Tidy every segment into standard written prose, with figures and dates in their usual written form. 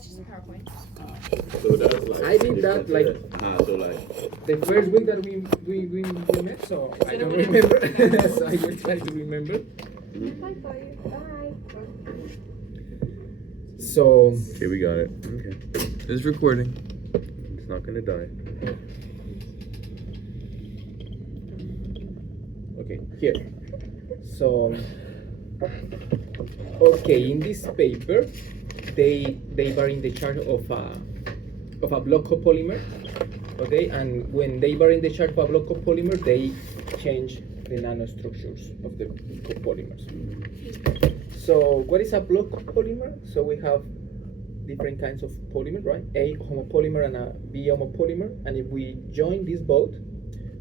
That's just a PowerPoint. So that's like I did that like so like the first week that we met, so I don't remember. So I will try to remember. Bye for you. Bye. So Okay, we got it. Okay. It's recording. It's not gonna die. okay, here. So okay, in this paper, they vary the charge of a block copolymer. Okay, and when they vary the charge of a block copolymer, they change the nanostructures of the copolymers. So what is a block copolymer? So we have different kinds of polymer, right? A homopolymer and a B homopolymer, and if we join these both,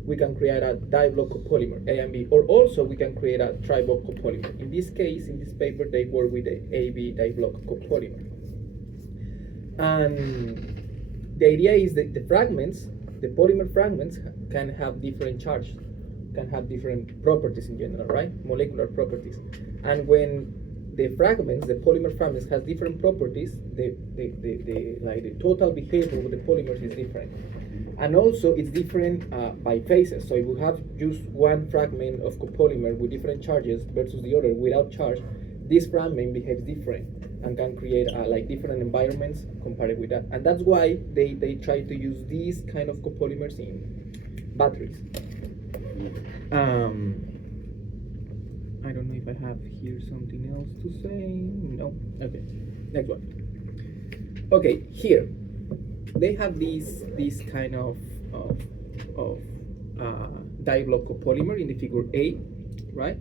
we can create a diblock copolymer, A and B, or also we can create a triblock copolymer. In this case, in this paper, they work with the AB diblock copolymer. And the idea is that the fragments, the polymer fragments, can have different charge, can have different properties in general, right? Molecular properties. And when the fragments, the polymer fragments, has different properties, the total behavior of the polymers is different. And also it's different by phases. So if we have just one fragment of copolymer with different charges versus the other without charge, this fragment behaves different and can create like different environments compared with that. And that's why they try to use these kind of copolymers in batteries. I don't know if I have here something else to say. No. Okay. Next one. Okay, here they have this kind of diblock copolymer in the figure A, right?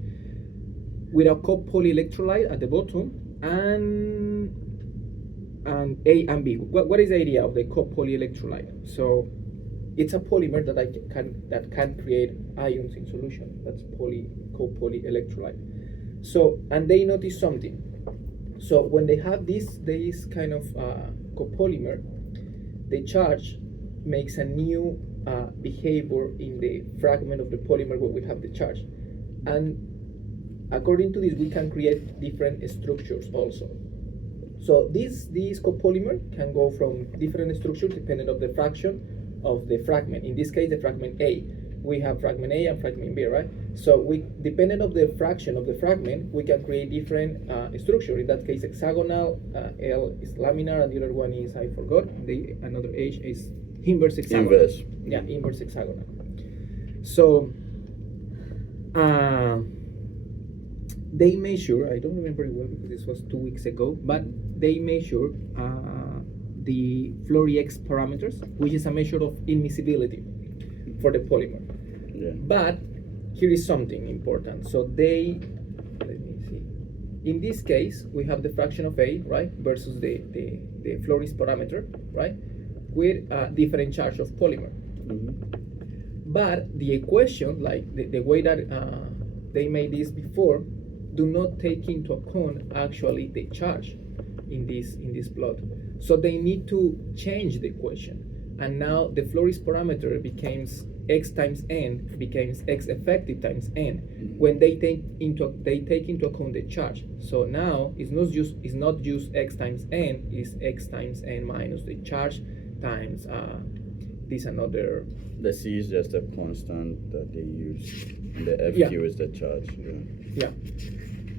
With a copolyelectrolyte at the bottom and A and B. What is the idea of the copolyelectrolyte? So it's a polymer that can create ions in solution. That's copolyelectrolyte. So, and they notice something. So when they have this kind of copolymer, the charge makes a new behavior in the fragment of the polymer where we have the charge. And according to this, we can create different structures also. So this copolymer can go from different structures depending on the fraction of the fragment. In this case, the fragment A. We have fragment A and fragment B, right? So depending on the fraction of the fragment, we can create different structure. In that case, hexagonal, L is laminar, and the other one is, I forgot, another H is inverse hexagonal. Inverse. Yeah, inverse hexagonal. So they measure, I don't remember it well because this was 2 weeks ago, but they measure the Flory-X parameters, which is a measure of immiscibility for the polymer. yeah. But here is something important. So let me see. In this case, we have the fraction of A, right, versus the Flory's parameter, right, with a different charge of polymer. But the equation, like the way that they made this before, do not take into account actually the charge in this plot. So they need to change the equation. And now the Flory's parameter becomes x times n, becomes x effective times n, when they take into account the charge. So now it's not just x times n, it's x times n minus the charge times this another. The C is just a constant that they use, and the FQ is the charge.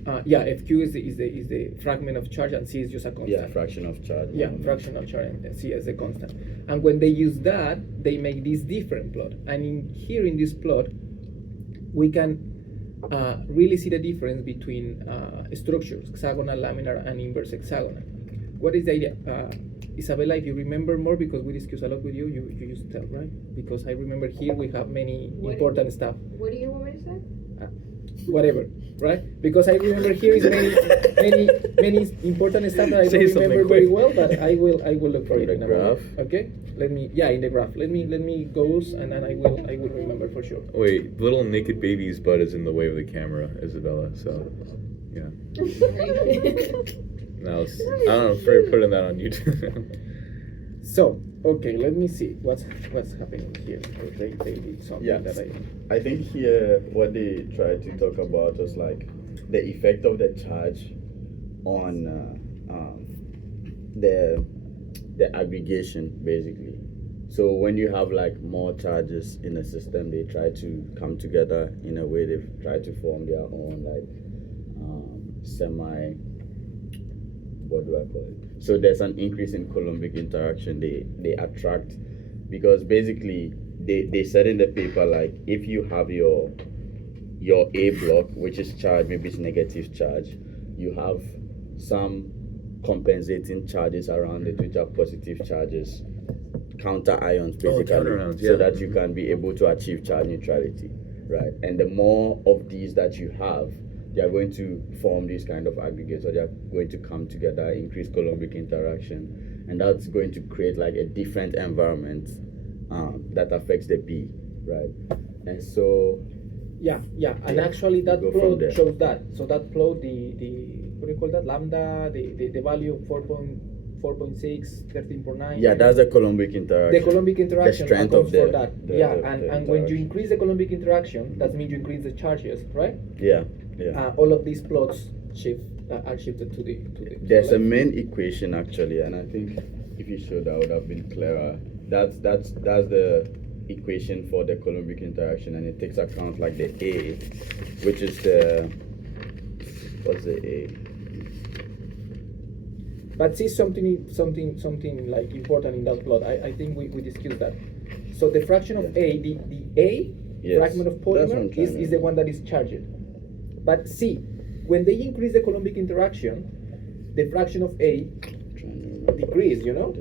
FQ is the fragment of charge, and C is just a constant. Yeah, fraction of charge. Fraction of charge, and C as a constant. And when they use that, they make this different plot. And here in this plot, we can really see the difference between structures, hexagonal, laminar, and inverse hexagonal. What is the idea? Isabella, if you remember more, because we discussed a lot with you, you used to tell, right? Because I remember here we have many important stuff. What do you want me to say? Whatever, right? Because I remember here is many important stuff that I don't remember very well, but I will look for it in a graph. Okay, in the graph. Let me go and then I will remember for sure. Wait, little naked baby's butt is in the way of the camera, Isabella. So, yeah. Now I don't know if we're putting that on YouTube. So, okay, let me see what's happening here. They did something that I think here what they try to talk about is like the effect of the charge on the the aggregation basically. So when you have like more charges in a system, they try to come together in a way. They try to form their own like what do I call it? So there's an increase in Coulombic interaction. They attract, because basically they said in the paper, like if you have your A block, which is charged, maybe it's negative charge, you have some compensating charges around it, which are positive charges, counter ions basically, counter ions, so yeah. that you can be able to achieve charge neutrality, right? And the more of these that you have, they are going to form these kind of aggregates, or they are going to come together, increase Coulombic interaction, and that's going to create like a different environment that affects the B, right? And so and actually that go from plot there. shows that. So that plot, the what do you call that, lambda, the value of 4.6, 13.9. yeah, that's the Coulombic interaction. The Coulombic interaction strength accounts of the- for that. the- And the when you interaction. increase the Coulombic interaction, that means you increase the charges, right? Yeah. All of these plots are shifted to the There's a left. main equation actually, and I think if you showed that would have been clearer. That's the equation for the Coulombic interaction, and it takes account like the A, which is what's the A? But see something like important in that plot. I think we discussed that. So the fraction of A, the A Yes, fragment of that's what I'm polymer trying is to- the one that is charged. But see, when they increase the Coulombic interaction, the fraction of A Trying to remember. decrease, you know?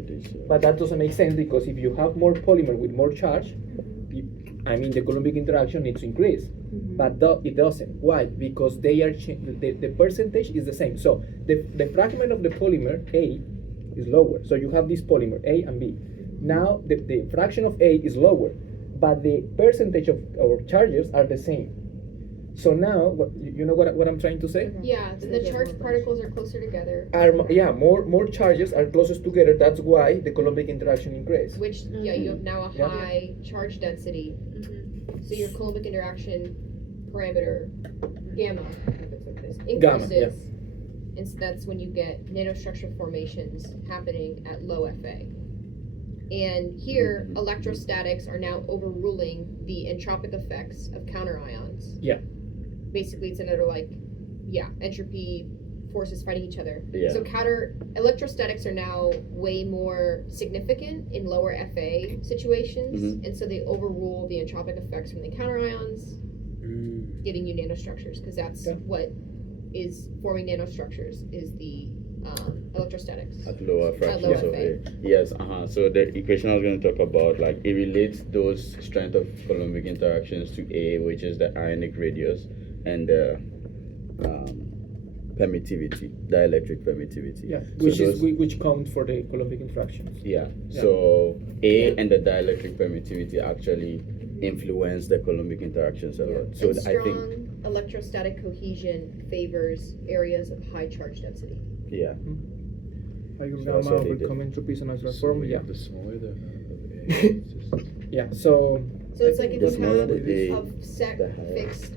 But that doesn't make sense, because if you have more polymer with more charge, the Coulombic interaction needs to increase. But it doesn't. Why? Because they are the percentage is the same. So the fragment of the polymer A is lower. So you have this polymer A and B. Now the fraction of A is lower, but the percentage of our charges are the same. So now, you know what I'm trying to say? Yeah, the charged particles are closer together. More charges are closest together. That's why the Coulombic interaction increases. Which, you have now a Yeah. high charge density. So your Coulombic interaction parameter, gamma, Gamma, increases. And so that's when you get nanostructure formations happening at low FA. And here, electrostatics are now overruling the entropic effects of counter ions. Yeah. Basically, it's another entropy forces fighting each other. Yeah. So electrostatics are now way more significant in lower FA situations, and so they overrule the entropic effects from the counter ions, giving you nanostructures, because that's what is forming nanostructures is the electrostatics. At lower fractions lower of FA. A. Yes, so the equation I was going to talk about, like it relates those strength of Coulombic interactions to A, which is the ionic radius, and the permittivity, dielectric permittivity. Yeah, So which count for the Coulombic interactions. Yeah. So A and the dielectric permittivity actually influence the Coulombic interactions a lot. So And I think strong electrostatic cohesion favors areas of high charge density. yeah. I So that's what they did. common tropism as So transform. Yeah. the smaller the amount of A, it's just Yeah. So So it's like if The you smaller have the A, a set the higher. fixed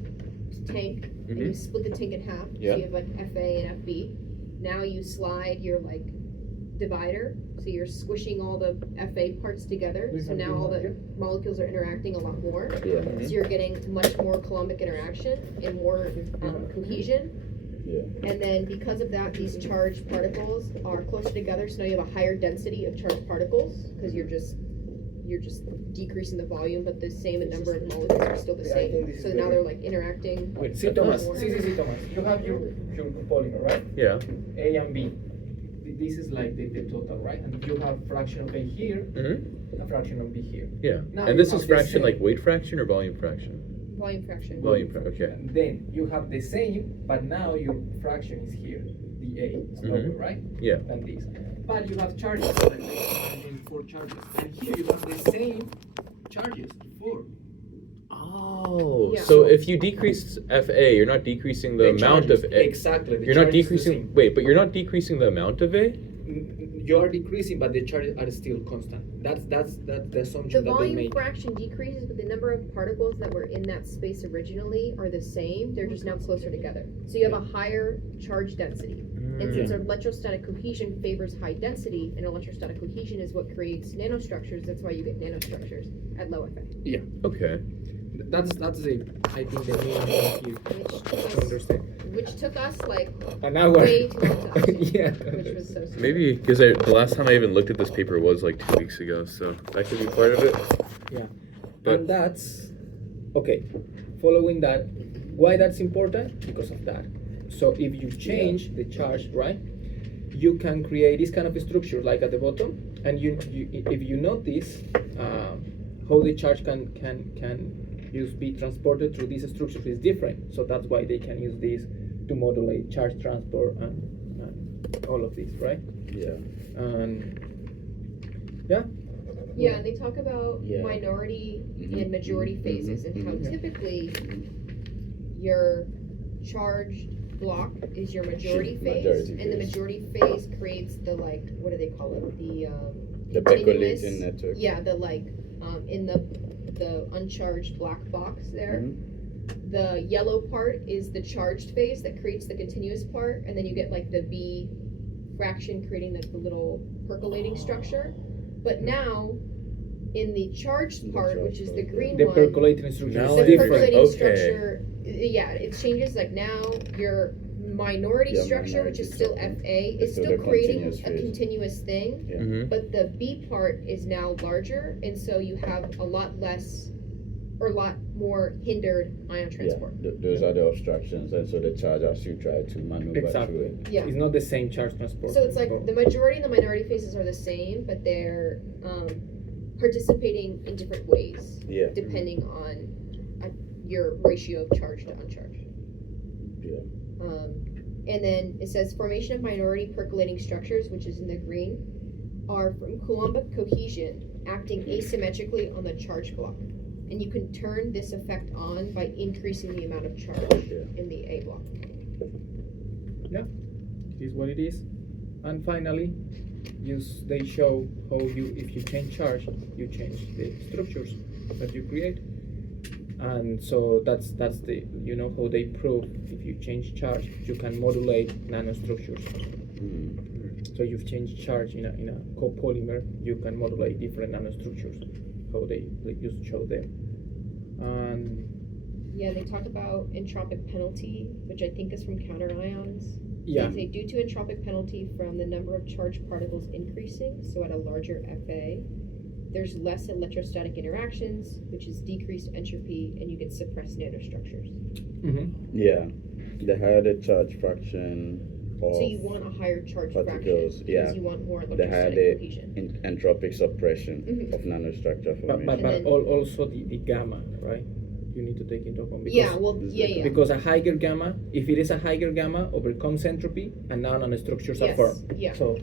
tank and you split the tank in half, Yeah. so you have like FA and FB. Now you slide your divider, so you're squishing all the FA parts together. So now all the molecules are interacting a lot more. Yeah. So you're getting much more Coulombic interaction and more cohesion. Yeah. And then because of that, these charged particles are closer together. So now you have a higher density of charged particles because you're just decreasing the volume, but the same number of molecules are still the Yeah, I think same. this is So the- now they're interacting. wait, see Thomas. more. See Thomas. You have your polymer, right? yeah. A and B. This is like the total, right? And you have fraction of A here, a fraction of B here. Yeah. Now And you this have is the fraction same. like weight fraction or volume fraction? Volume fraction. Volume fraction. Okay. And then you have the same, but now your fraction is here. The A is lower, right? Yeah. Than this. But you have charges, like this, 4 charges. And here you have the same charges, 4. Oh, Yeah. so if you decrease FA, you're not decreasing the amount charges, of A. Exactly. the You're not charge is the decreasing. same. Wait, but you're not decreasing the amount of A. You are decreasing, but the charges are still constant. That's the The assumption that they volume make. fraction decreases, but the number of particles that were in that space originally are the same. They're just now closer together. So you have a higher charge density. And since electrostatic cohesion favors high density, and electrostatic cohesion is what creates nanostructures, that's why you get nanostructures at low FA. Okay. That's the I think the main thing you to understand. Which took us like An hour. way too long to understand. Yeah. Which was so stupid. Maybe because the last time I even looked at this paper was like 2 weeks ago, so that could be part of it. Yeah. But- And that's okay. Following that, why that's important? Because of that. So if you change the charge, right, you can create this kind of structure like at the bottom, and you if you notice how the charge can be transported through these structures is different. So that's why they can use this to modulate charge transport and all of this, right? Yeah. And yeah. Yeah, and they talk about Yeah. minority Mhm. and majority Mhm. phases and how Mhm. typically your charged block is your majority phase, Majority and the phase. majority phase creates the like what do they call it? The continuous- percolating network. Yeah, the like in the uncharged black box there. Mhm. The yellow part is the charged phase that creates the continuous part, and then you get like the B fraction creating the little percolating structure. But now, in the charged The part, charged which is the part, green The one, percolating structure Now is the I different. percolating Okay. structure, yeah, it changes. Like now, your minority Yeah, structure, which is still minority FA, is It's still still the creating continuous a phase. continuous thing. Yeah. Mm-hmm. But the B part is now larger, and so you have a lot less, or a lot more hindered ion transport. Yeah, those are the obstructions, and so the charge has to try to maneuver Exactly. through it. Yeah. It's not the same charge transport. So it's like Oh. the majority and the minority phases are the same, but they're participating in different ways Yeah. depending on your ratio of charged to uncharged. Yeah. And then it says formation of minority percolating structures, which is in the green, are from Coulombic cohesion acting asymmetrically on the charge block. And you can turn this effect on by increasing the amount of charge Yeah. in the A block. It is what it is. And finally, they show how if you change charge, you change the structures that you create. And so that's the how they prove if you change charge, you can modulate nanostructures. Mm. So you've changed charge in a copolymer, you can modulate different nanostructures. How they just show them. And Yeah, they talk about entropic penalty, which I think is from counterions. yeah, They say due to entropic penalty from the number of charged particles increasing, so at a larger FA, there's less electrostatic interactions, which is decreased entropy, and you get suppressed nanostructures. Yeah. The higher the charge fraction of So you want a higher charge fraction particles, because yeah. you want more the higher electrostatic the cohesion. entropic suppression Mhm. of nanostructure but formation. And then- also the gamma, right? You need to take into account because Yeah, well, This is yeah, the yeah. because a higher gamma, if it is a higher gamma, overcomes entropy, and now nanostructures are Yes, formed. yeah. So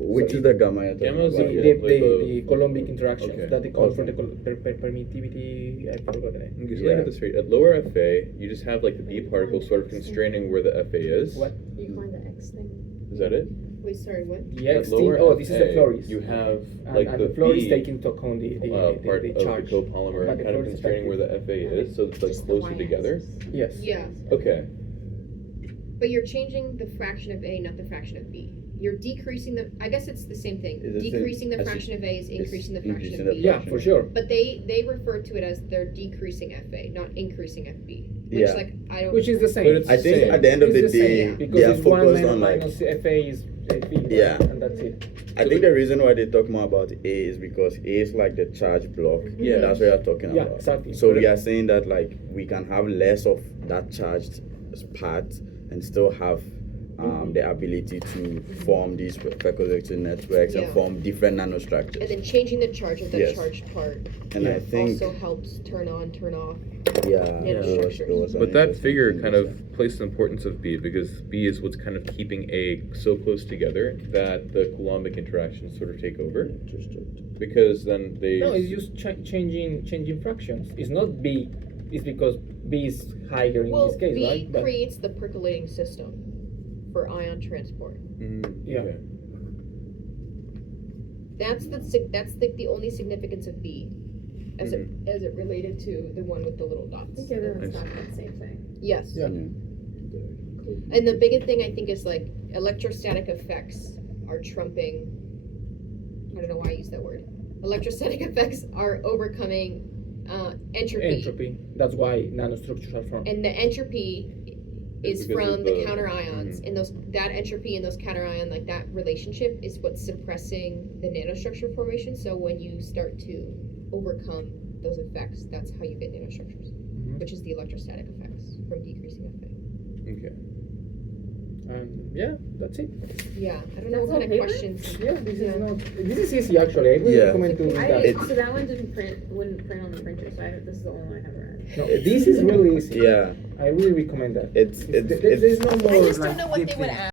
Which so is the gamma you're talking Gamma is about? the, Yeah, the, like the Coulombic interactions okay. that they call for Okay. the permittivity. I forgot the name. Okay, so Yeah. let me get this straight. At lower FA, you just have like the B particle sort of constraining where the FA is. What? You find the X thing. Is that it? Wait, sorry, what? The At X lower thing. Oh, this is the FA, fluoris. You have and, like and the the fluoris B taking into account part the of charge. the copolymer But and the kind of fluoris constraining where the FA is, so it's like Just the closer Y together. axis. Yes. Yeah, Okay. but you're changing the fraction of A, not the fraction of B. You're decreasing the. I guess it's the same thing. Is it the- Decreasing the as fraction of A is increasing the fraction increasing of the B. Yeah, for sure. But they refer to it as they're decreasing FA, not increasing FB. Which Yeah. like I don't. Which is the same. But it's I think Same. at the end of It's the the same, day, because they are it's one focused on minus like. FA is B, right? Yeah. And that's it. I think the reason why they talk more about A is because A is like the charge block. Yeah. That's what you're talking Yeah, about. exactly. So we are saying that like we can have less of that charged part and still have the ability to form these percolating networks and Yeah. form different nanostructures. And then changing the charge of that Yes. charged part And I think also helps turn on, turn off. yeah, it was an But that interesting figure thing kind to of say. placed the importance of B because B is what's kind of keeping A so close together that the Coulombic interactions sort of take over. Interesting. Because then they. No, it's just changing fractions. It's not B. It's because B is higher in Well, this case, B right? But creates the percolating system for ion transport. Yeah. Okay. That's the only significance of B, as it related to the one with the little dots. I think everyone's I see. talking the same thing. Yes. Yeah. And the biggest thing I think is like electrostatic effects are trumping. I don't know why I use that word. Electrostatic effects are overcoming entropy. Entropy. That's why nanostructures are formed. And the entropy is Because from of the the- counter ions, and that entropy and those counter ion, like that relationship, is what's suppressing the nanostructure formation. So when you start to overcome those effects, that's how you get nanostructures, which is the electrostatic effects from decreasing FA. Okay. Yeah, that's it. Yeah, I don't know That's what kind all of paper? questions. Yeah, this Yeah. is not. This is easy actually. I really Yeah. recommend doing that. It's- So that one wouldn't print on the printer, so this is the only one I haven't read. No, this is really easy. Yeah, I really recommend that. it's There's no more. I just like, don't know what deep they would things. add.